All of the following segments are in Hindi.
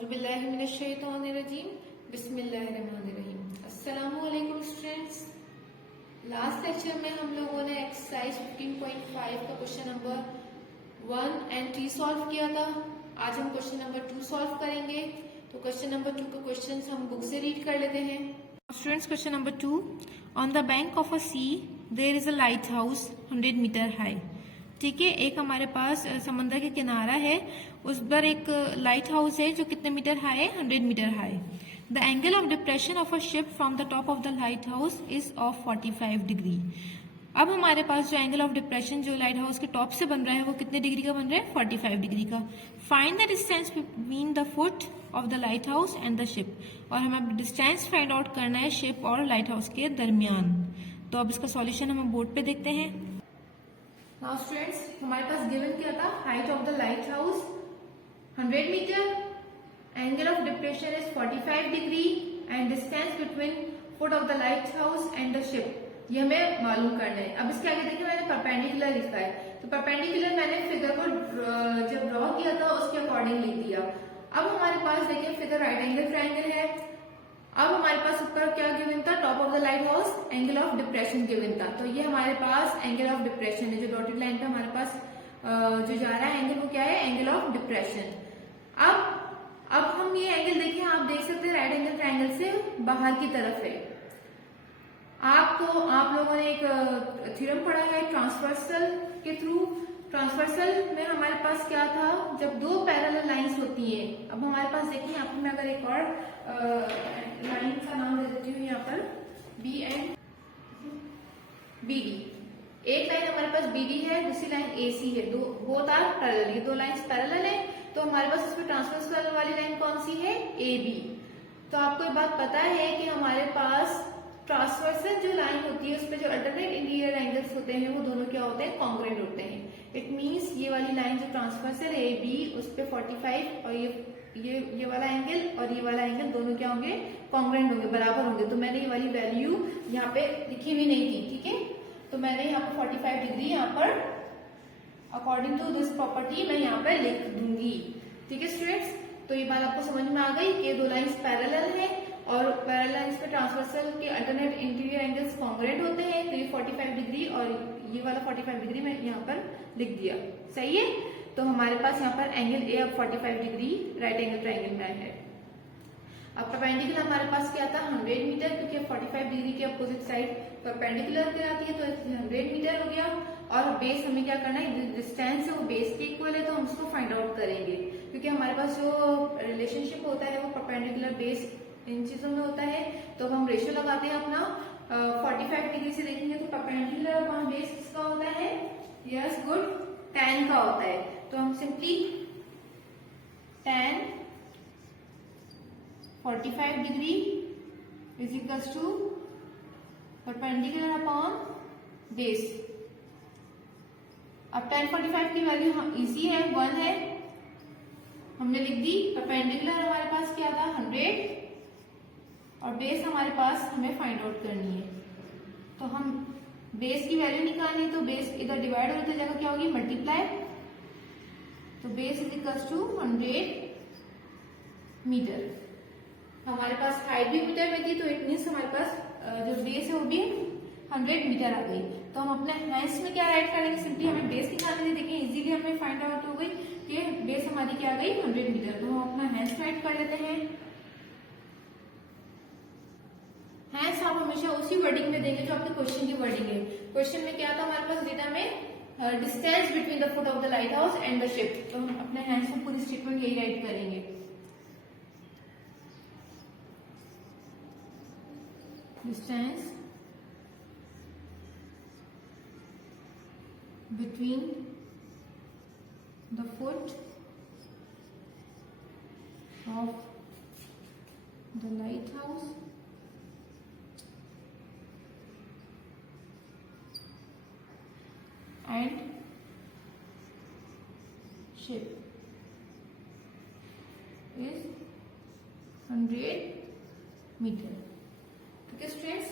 औज़ुबिल्लाहिमिनश्शैतानिर्रजीम बिस्मिल्लाहिर्रहमानिर्रहीम। अस्सलामुअलैकुम स्टूडेंट्स। लास्ट लेक्चर में हम लोगों ने एक्सरसाइज 15.5 का क्वेश्चन नंबर 1 एंड 3 सॉल्व किया था। आज हम क्वेश्चन नंबर 2 सॉल्व करेंगे। तो क्वेश्चन नंबर 2 का क्वेश्चन हम बुक से रीड कर लेते हैं। Students, question number 2, on the bank of a sea there is a lighthouse 100 metre high. ठीक है, एक हमारे पास समंदर के किनारा है, उस पर एक लाइट हाउस है जो कितने मीटर हाई है, 100 metre high. The angle of depression of a ship from the top of the lighthouse is of 45 degree. अब हमारे पास जो एंगल ऑफ डिप्रेशन जो लाइट हाउस के टॉप से बन रहा है वो कितने डिग्री का बन रहा है, 45 डिग्री का। Find the distance between the foot of the lighthouse and the ship. और हमें डिस्टेंस फाइंड आउट करना है शिप और लाइट हाउस के दरमियान। तो अब इसका सॉल्यूशन हम बोर्ड पे देखते हैं। नाउ स्टूडेंट्स, हमारे पास गिवन क्या था, height of the lighthouse 100 metre, angle of depression is 45 degree and distance between foot of the lighthouse and the ship, ये हमें मालूम करना है। अब इसके आगे देखिए मैंने परपेंडिकुलर लिखा है, तो परपेंडिकुलर मैंने फिगर को जब ड्रॉ किया था उसके अकॉर्डिंग लिख दिया। अब हमारे पास देखिए फिगर राइट एंगल ट्रायंगल है। अब हमारे पास ऊपर क्या गिवन था, top of the light house angle of depression given था। तो ये हमारे पास एंगल ऑफ डिप्रेशन है, जो डॉटेड लाइन पे हमारे पास जो जा रहा है एंगल, वो क्या है, एंगल ऑफ डिप्रेशन। अब हम ये एंगल देखिए, आप देख सकते हैं राइट एंगल ट्रायंगल से बाहर की तरफ है। आप लोगों ने एक थ्योरम पढ़ा है ट्रांसवर्सल के थ्रू। ट्रांसवर्सल में हमारे पास क्या था, जब दो पैरेलल लाइंस होती हैं। अब हमारे पास देखिए यहाँ पर मैं अगर एक और लाइन का नाम दे देती हूँ, यहाँ पर बी एंड बी डी। एक लाइन हमारे पास बी डी है, दूसरी लाइन ए सी है, बोथ आर पैरेलल, ये दो लाइंस पैरेलल है। तो हमारे पास इसमें ट्रांसवर्सल वाली लाइन कौन सी है, ए बी। तो आपको ये बात पता है कि हमारे पास ट्रांसवर्सल जो लाइन होती है उसपे जो अल्टरनेट इंटीरियर एंगल्स होते हैं वो दोनों क्या होते हैं, कॉन्ग्रुएंट होते हैं। इट मींस ये वाली लाइन जो ट्रांसवर्सल ए बी उस पे 45 और ये वाला एंगल और ये वाला एंगल दोनों क्या होंगे, कॉन्ग्रुएंट होंगे, बराबर होंगे। तो मैंने ये वाली वैल्यू यहाँ पे लिखी हुई नहीं थी, ठीक है। तो मैंने यहाँ पर 45 डिग्री यहाँ पर अकॉर्डिंग टू दिस प्रॉपर्टी मैं यहाँ पर लिख दूंगी, ठीक है स्टूडेंट्स। तो ये बात आपको समझ में आ गई कि दो लाइंस पैरेलल है और पैरेलल लाइंस पे ट्रांसवर्सल के अल्टरनेट इंटीरियर एंगल्स कॉन्ग्रुएंट होते हैं। तो ये 45 डिग्री और ये वाला 45 डिग्री मैं यहाँ पर लिख दिया, सही है। तो हमारे पास यहाँ पर एंगल ए अब 45 डिग्री राइट एंगल ट्रायंगल में है। अब परपेंडिकुलर हमारे पास क्या था, 100 मीटर, क्योंकि 45 डिग्री के अपोजिट साइड परपेंडिकुलर कहलाती है, तो 100 मीटर हो गया। और बेस हमें क्या करना है, डिस्टेंस है वो बेस के इक्वल है, तो हम उसको फाइंड आउट करेंगे। क्योंकि हमारे पास जो रिलेशनशिप होता है वो परपेंडिकुलर बेस इन चीजों में होता है। तो हम रेशियो लगाते हैं अपना 45 डिग्री से देखेंगे तो परपेंडिकुलर वहां बेस किसका होता है, यस गुड, tan का होता है। तो हम simply tan 45 degree is equals to perpendicular upon base. अब tan 45 की वैल्यू इजी है, 1 है, हमने लिख दी। परपेंडिकुलर हमारे पास क्या था, 100 और बेस हमारे पास हमें फाइंड आउट करनी है। तो हम बेस की वैल्यू निकालनी, तो बेस इधर डिवाइड होने की जगह क्या होगी, मल्टीप्लाई। तो base is equals to 100 metre. हमारे पास हाइट भी मीटर में थी, तो इट मीन्स हमारे पास जो बेस है वो भी 100 मीटर आ गई। तो हम अपने हैंड्स में क्या राइट करेंगे, सिंपली हमें बेस निकालनी है। देखिए इजीली हमें फाइंड आउट हो गई कि बेस हमारी क्या आ गई, 100 मीटर। तो हम अपना हैंड्स राइट कर लेते हैं। हैंड्स आप हमेशा उसी वर्डिंग में देंगे जो आपके क्वेश्चन की वर्डिंग है। क्वेश्चन में क्या था हमारे पास, डेटा में distance between the foot of the lighthouse and the ship. तो हम अपने हैंड्स में पूरी स्टेटमेंट यही राइट करेंगे। Distance between the foot of the lighthouse and ship is 100 metre, ठीक है स्टूडेंट्स।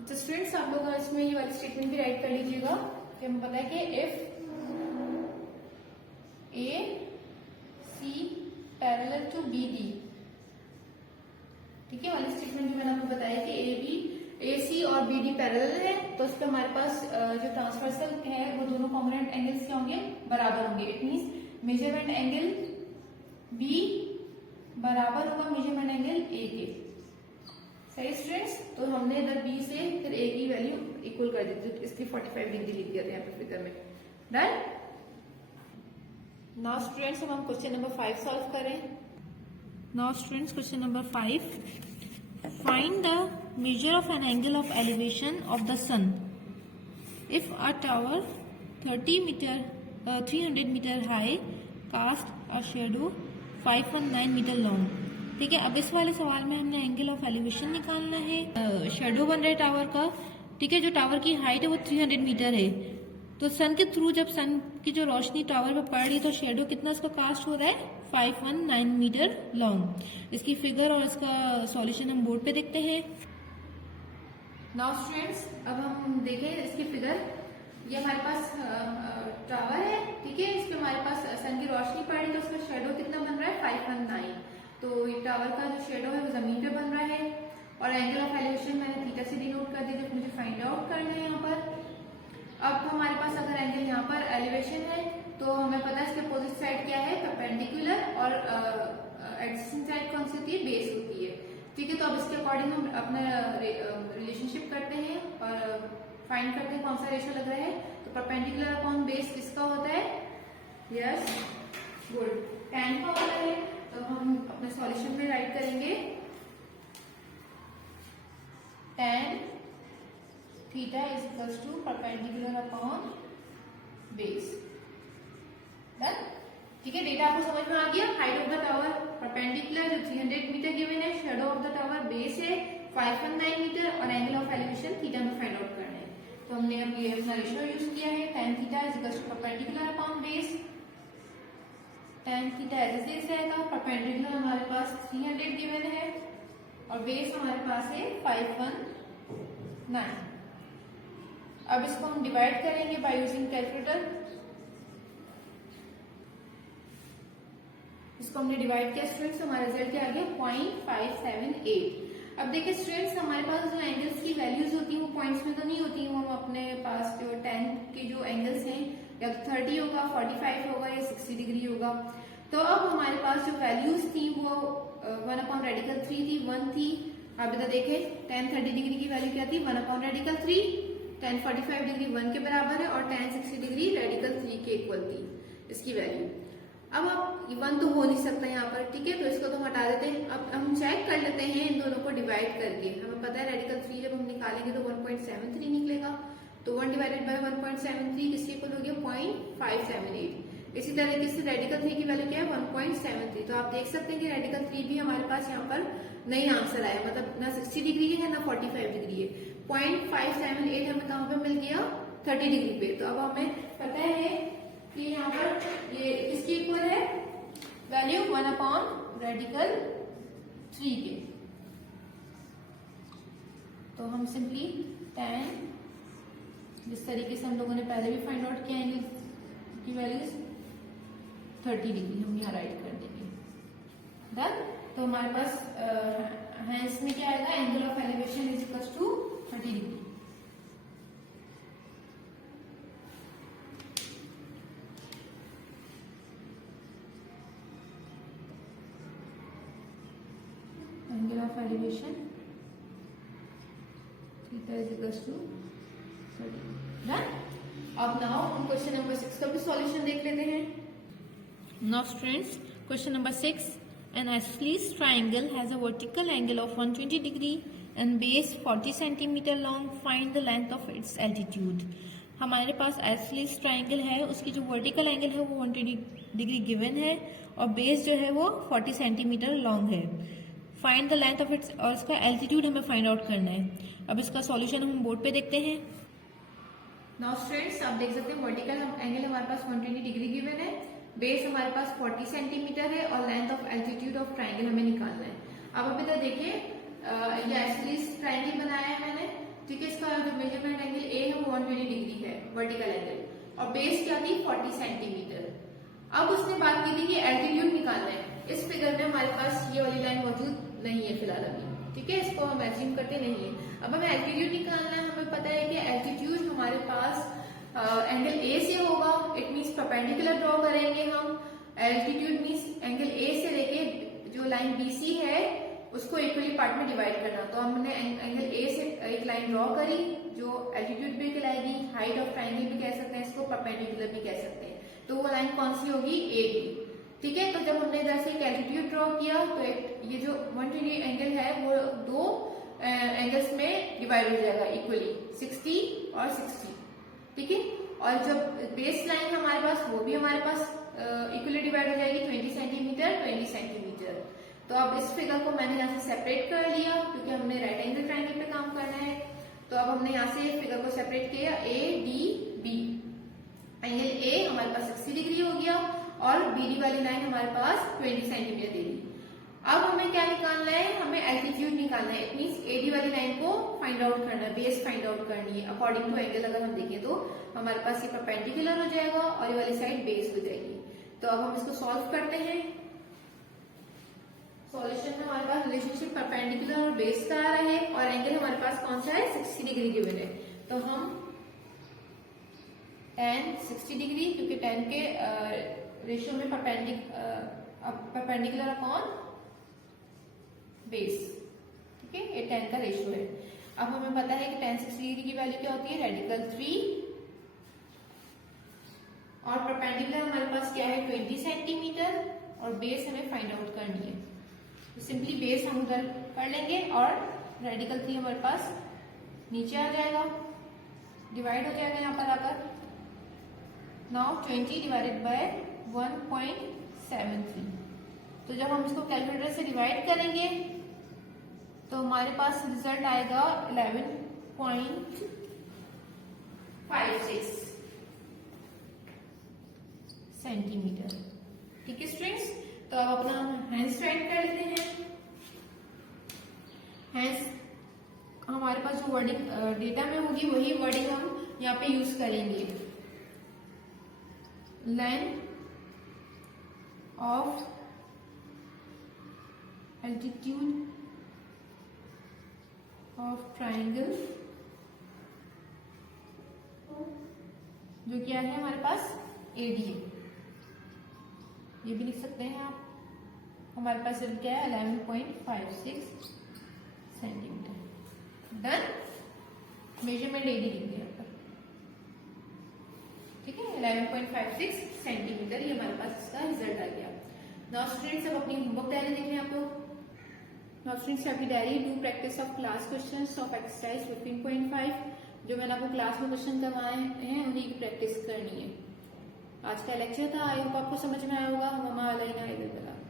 तो स्टूडेंट्स आप लोग इसमें ये वाली स्टेटमेंट भी राइट कर लीजिएगा कि हमें पता है कि if A C parallel to B D. ठीक है, वाली स्टेटमेंट जो मैंने आपको बताया कि ए सी और बी डी पैरेलल है, तो उस पर हमारे पास जो ट्रांसवर्सल है वो दोनों कॉम्पोनेंट एंगल्स क्या होंगे, बराबर होंगे। It means measurement angle B बराबर होगा मेजरमेंट एंगल ए के। सही स्टूडेंट्स, तो हमने इधर बी से फिर ए की वैल्यू इक्वल कर दी थी, इसलिए 45 डिग्री लिख दिया था यहाँ पे फिगर में। डन। नाउ स्टूडेंट्स अब हम क्वेश्चन नंबर 5 सॉल्व करें। Now students question number 5, find the measure of an angle of elevation of the sun if a tower 300 meter high cast a shadow 519 meter long। ठीक है, अब इस वाले सवाल में हमने एंगल ऑफ एलिवेशन निकालना है। शेडो बन रहा है टावर का। ठीक है, जो टावर की हाइट है वो 300 मीटर है, तो सन के थ्रू जब सन की जो रोशनी टावर पे पड़ रही है तो शेडो कितना इसका कास्ट हो रहा है, 519 मीटर लॉन्ग। इसकी फिगर और इसका सॉल्यूशन हम बोर्ड पे देखते हैं। नाउ स्टूडेंट्स अब हम देखें इसकी फिगर। ये हमारे पास टावर है। ठीक है, इस पे हमारे पास सन की रोशनी पड़ रही है, तो उसका शेडो कितना बन रहा है, 519। तो ये टावर का जो शेडो है वो जमीन पे बन रहा है, और एंगल ऑफ एलिवेशन मैंने थीटा से डिनोट कर दिया, जो मुझे फाइंड आउट करना है यहाँ पर। अब हमारे पास अगर एंगल यहाँ पर एलिवेशन है तो हमें पता है इसके अपोजिट साइड क्या है, परपेंडिकुलर, और एडजेसेंट साइड कौन सी होती है, बेस होती है। ठीक है, तो अब इसके अकॉर्डिंग हम अपना रिलेशनशिप करते हैं और फाइंड करते हैं कौन सा रेशियो लग रहा है। तो परपेंडिकुलर अपॉन बेस किसका होता है, यस गुड, tan का होता है। तो हम अपने सॉल्यूशन में राइट करेंगे tan theta is equals to perpendicular upon base. Done. ठीक है, डेटा आपको समझ में आ गया। Height of the tower perpendicular जो 300 मीटर गिवन है, shadow of the tower base है 519 मीटर, और एंगल ऑफ एलिवेशन थीटा में फाइंड आउट करना है। तो हमने अब ये अपना रेशियो यूज किया है, tan theta is equals to perpendicular upon base. tan theta as it is रहेगा, परपेंडिकुलर हमारे पास 300 गिवन है और बेस हमारे पास है 519। अब इसको हम डिवाइड करेंगे बाय यूजिंग कैलकुलेटर। इसको हमने डिवाइड किया स्टूडेंट्स, हमारा रिजल्ट क्या आ गया, 0.578। अब देखिए स्टूडेंट्स, हमारे पास जो एंगल्स की वैल्यूज होती हैं वो पॉइंट्स में तो नहीं होती हैं, वो हम अपने पास जो 10 के जो एंगल्स हैं या 30 होगा, 45 होगा या 60 डिग्री होगा। तो अब हमारे पास जो वैल्यूज थी वो 1/रेडिकल 3 थी, 1 थी। आप इधर देखें tan 30 डिग्री की वैल्यू क्या थी, 1/रेडिकल 3, tan 45 डिग्री 1 के बराबर है, और tan 60 डिग्री रेडिकल 3 के इक्वल थी इसकी वैल्यू। अब आप 1 तो हो नहीं सकता यहाँ पर। ठीक है, तो इसको तो हटा देते हैं। अब हम चेक कर लेते हैं इन दोनों को डिवाइड करके। हमें पता है रेडिकल 3 जब हम निकालेंगे तो 1.73 निकलेगा, तो 1 डिवाइडेड बाय 1.73 किसके इक्वल हो गया, 0.578। इसी तरीके से रेडिकल 3 की वैल्यू क्या है, 1.73। तो आप देख सकते हैं कि रेडिकल 3 भी हमारे पास यहाँ पर नहीं आंसर आया, मतलब ना 60 डिग्री है ना 45 डिग्री है। 0.578 हमें कहाँ पे मिल गया, 30 डिग्री पे। तो अब हमें पता है कि यहाँ पर ये किसकी इक्वल है, वैल्यू 1/रेडिकल 3 के। तो हम सिंपली tan, जिस तरीके से हम लोगों ने पहले भी फाइंड आउट किया एंगल की वैल्यूज 30 डिग्री हम यहाँ राइट कर देंगे। डन। तो हमारे पास हैंस में क्या आएगा, angle of elevation is equal to 30 degree. Angle of elevation theta is equals to 30। Done. अब नाउ हम क्वेश्चन नंबर 6 का भी सॉल्यूशन देख लेते हैं। Now students question number 6, an isosceles triangle has a vertical angle of 120 degree and base 40 centimeter long. Find the length of its altitude। हमारे पास आइसोसेलेस ट्राइंगल है, उसकी जो वर्टिकल एंगल है वो 120 डिग्री गिवन है और बेस जो है वो 40 सेंटीमीटर लॉन्ग है। Find the length of its, और इसका एल्टीट्यूड हमें फाइंड आउट करना है। अब इसका सॉल्यूशन हम बोर्ड पे देखते हैं। नाउ स्टूडेंट्स आप देख सकते हैं वर्टिकल एंगल हमारे पास 120 डिग्री गिवन है, बेस हमारे पास 40 सेंटीमीटर है और length of altitude of triangle हमें निकालना है। अब अभी तक देखिए ये आइसोसेलेस ट्राइंगल बनाया है मैंने। ठीक है, इसका जो मेजरमेंट एंगल ए है वो 120 डिग्री है वर्टिकल एंगल, और बेस क्या थी 40 सेंटीमीटर। अब उसने बात की थी कि एल्टीट्यूड निकालना है। इस फिगर में हमारे पास ये वाली लाइन मौजूद नहीं है फिलहाल अभी, ठीक है, इसको हम एज्यूम करते नहीं है। अब हमें एल्टीट्यूड निकालना है। हमें पता है कि एल्टीट्यूड हमारे पास एंगल ए से होगा, इट मीन्स परपेंडिकुलर ड्रॉ करेंगे हम। एल्टीट्यूड मीन्स एंगल ए से लेके जो लाइन बीसी है उसको इक्वली पार्ट में डिवाइड करना। तो हमने एंगल ए से एक लाइन ड्रॉ करी जो एल्टीट्यूड भी कहलाएगी, हाइट ऑफ ट्राइंगल भी कह सकते हैं इसको, परपेंडिकुलर भी कह सकते हैं। तो वो लाइन कौन सी होगी, ए बी, ठीक है। तो जब हमने इधर से एक एल्टीट्यूड ड्रॉ किया तो ये जो 120 एंगल है वो दो एंगल्स में डिवाइड हो जाएगा इक्वली, 60 और 60, ठीक है। और जब बेस लाइन हमारे पास वो भी हमारे पास इक्वली डिवाइड हो जाएगी, 20 सेंटीमीटर 20 सेंटीमीटर। तो अब इस फिगर को मैंने यहाँ से सेपरेट कर लिया क्योंकि हमने राइट एंगल ट्राइंगल पे काम करना है। तो अब हमने यहाँ से फिगर को सेपरेट किया, A D B. Angle A हमारे पास 60 डिग्री हो गया और बीडी वाली लाइन हमारे पास 20 सेंटीमीटर दे दी। अब हमें क्या निकालना है, हमें एल्टीट्यूड निकालना है। इट मीन्स एडी वाली लाइन को फाइंड आउट करना है, बेस फाइंड आउट करनी है। अकॉर्डिंग टू एंगल अगर हम देखें तो हमारे पास ये परपेंडिकुलर हो जाएगा और ये वाली साइड बेस हो जाएगी। तो अब हम इसको सॉल्व करते हैं। सॉल्यूशन में हमारे पास रिलेशनशिप परपेंडिकुलर और बेस का आ रहा है और एंगल हमारे पास कौन सा है, 60 डिग्री गिवन है। तो हम tan 60 डिग्री, क्योंकि tan के रेशियो में परपेंडिकुलर अपॉन बेस, ठीक है, ये tan का रेशियो है। अब हमें पता है कि tan 60 डिग्री की वैल्यू क्या होती है, रेडिकल 3, और परपेंडिकुलर हमारे पास क्या है 20 सेंटीमीटर और बेस हमें फाइंड आउट करनी है। तो सिंपली बेस हम उधर कर लेंगे और रेडिकल 3 हमारे पास नीचे आ जाएगा, डिवाइड हो जाएगा यहाँ पर आकर। Now 20 divided by 1.73। तो जब हम इसको कैलकुलेटर से डिवाइड करेंगे तो हमारे पास रिजल्ट आएगा 11.56 सेंटीमीटर, ठीक है स्टूडेंट्स। तो अब अपना हैंड्स राइट कर लेते हैं। हैंड्स हमारे पास जो वर्डिंग डेटा में होगी वही वर्डिंग हम यहाँ पे यूज करेंगे। Length of altitude of triangle, जो क्या है हमारे पास एडी है, ये भी लिख सकते हैं आप। हमारे पास क्या है 11.56 सेंटीमीटर। डन, मेजरमेंट एडी लिख दिया पर, ठीक है, 11.56 सेंटीमीटर ये हमारे पास इसका रिजल्ट आ गया। नाउ स्टूडेंट्स अब अपनी होमवर्क डायरी देख लें आप लोग। नाउ स्टूडेंट्स आपकी diary do practice of class questions of exercise 15.5। जो मैंने आपको क्लास में क्वेश्चन करवाए हैं उन्हीं की प्रैक्टिस करनी है। आज का लेक्चर था, आई होप आपको समझ में आया होगा। ममा अलैना इल्लल बलाग।